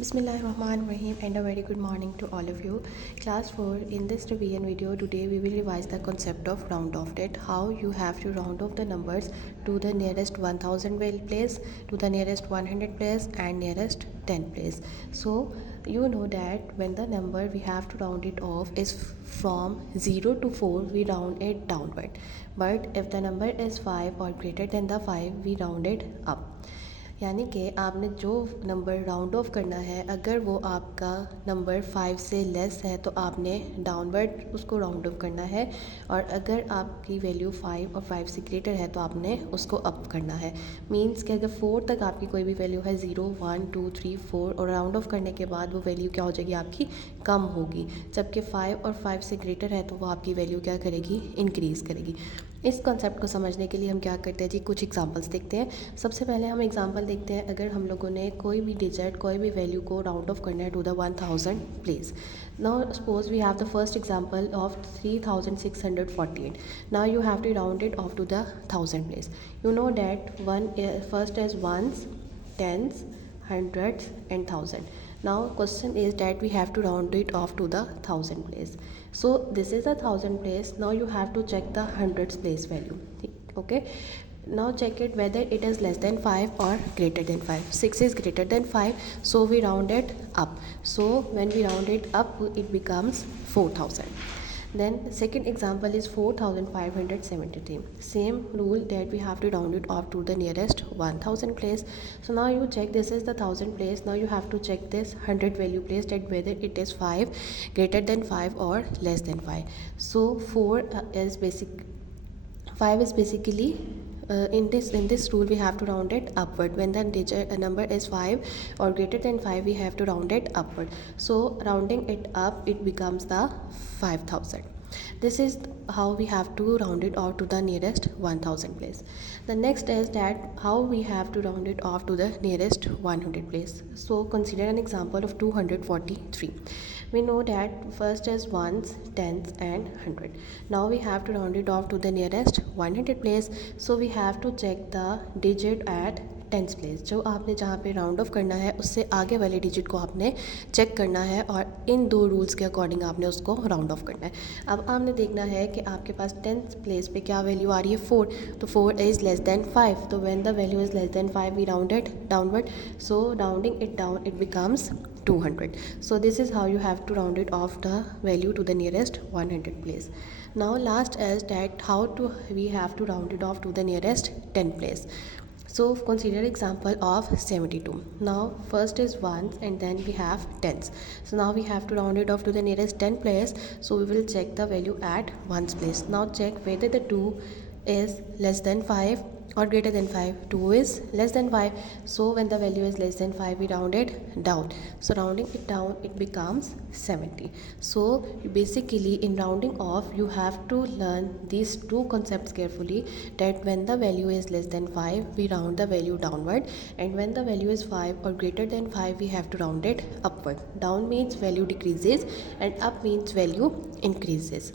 Bismillahirrahmanirrahim and a very good morning to all of you. Class 4, in this revision video today we will revise the concept of round off, that how you have to round off the numbers to the nearest 1000 place, to the nearest 100 place and nearest 10 place. So you know that when the number we have to round it off is from 0 to 4, we round it downward, but if the number is 5 or greater than the 5, we round it up. यानी कि आपने जो number round off करना है, अगर वो आपका number 5 से लेस है तो आपने डाउनवर्ड उसको राउंड ऑफ करना है, और अगर आपकी वैल्यू 5 और 5 से ग्रेटर है तो आपने उसको अप करना है। मींस कि अगर 4 तक आपकी कोई भी वैल्यू है, 0 1 2 3 4, और राउंड ऑफ करने के बाद वो वैल्यू क्या हो जाएगी, आपकी कम होगी, जबकि 5 और 5 से ग्रेटर है तो वो आपकी वैल्यू क्या करेगी, इंक्रीज़ करेगी। इस कॉन्सेप्ट को समझने के लिए हम क्या करते हैं जी, कुछ एग्जांपल्स देखते हैं। सबसे पहले हम एग्जांपल देखते हैं, अगर हम लोगों ने कोई भी डिजिट, कोई भी वैल्यू को राउंड ऑफ करना है to the 1000 place. Now suppose we have the first example of 3648. Now you have to round it off to the 1000 place. You know that first is ones, tens, hundreds and thousand. Now question is that we have to round it off to the 1000 place. So this is a 1000 place. Now you have to check the hundreds place value. Okay, now check it whether it is less than 5 or greater than 5. 6 is greater than 5, so we round it up. So when we round it up, it becomes 4000. Then second example is 4573. Same rule that we have to round it off to the nearest 1000 place. So now you check, this is the 1000 place. Now you have to check this 100 value place, that whether it is 5 greater than 5 or less than 5. So 5 is basically in this rule we have to round it upward. When the digit number is 5 or greater than 5, we have to round it upward. So rounding it up, it becomes the 5000. This is how we have to round it off to the nearest 1000 place. The next is that how we have to round it off to the nearest 100 place. So consider an example of 243. We know that first is ones, tens and 100. Now we have to round it off to the nearest 100 place. So we have to check the digit at tens place. जो आपने जहाँ पे round off करना है उससे आगे वाले digit को आपने चेक करना है, और इन दो रूल्स के अकॉर्डिंग आपने उसको राउंड ऑफ करना है। अब आपने देखना है कि आपके पास टेंस प्लेस पे क्या वैल्यू आ रही है, 4, तो 4 इज़ लेस देन 5, तो when the value is less than 5 we round it downward. So rounding it down, it becomes 200. So this is how you have to round it off the value to the nearest 100 place. Now last is that how we have to round it off to the nearest 10 place. So consider example of 72. Now first is ones and then we have tens. So now we have to round it off to the nearest 10 place. So we will check the value at ones place. Now check whether the 2 is less than 5 or greater than 5. 2 is less than 5, so when the value is less than 5 we round it down. So rounding it down, it becomes 70. So basically in rounding off you have to learn these two concepts carefully, that when the value is less than 5 we round the value downward, and when the value is 5 or greater than 5 we have to round it upward. Down means value decreases and up means value increases.